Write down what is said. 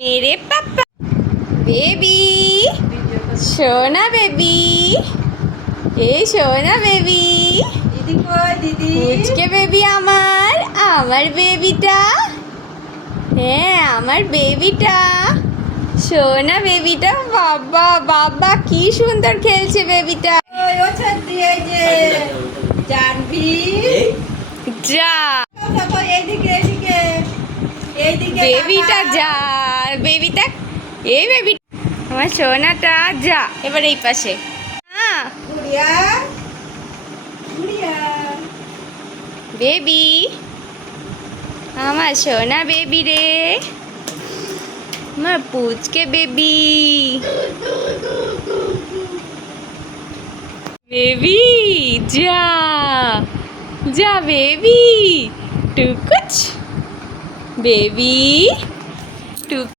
मेरे पापा बेबी सोना बेबी এই সোনা বেবি দিদি কই দিদি পুচকে বেবি আমার বেবিটা হ্যাঁ আমার বেবিটা সোনা বেবিটা বাবা বাবা কি সুন্দর খেলছে বেবিটা ওই ওছাদ দিয়ে যে জানবি যা দেখো এইদিকে এইদিকে এইদিকে বেবিটা যা বেবিটা এই বেবি আমার সোনাটা যা এবার এই পাশে হ্যাঁ গুড়িয়া গুড়িয়া বেবি আমার সোনা বেবি রে আমার পুচকে বেবি বেবি যা যা বেবি টুকুচ বেবি টুক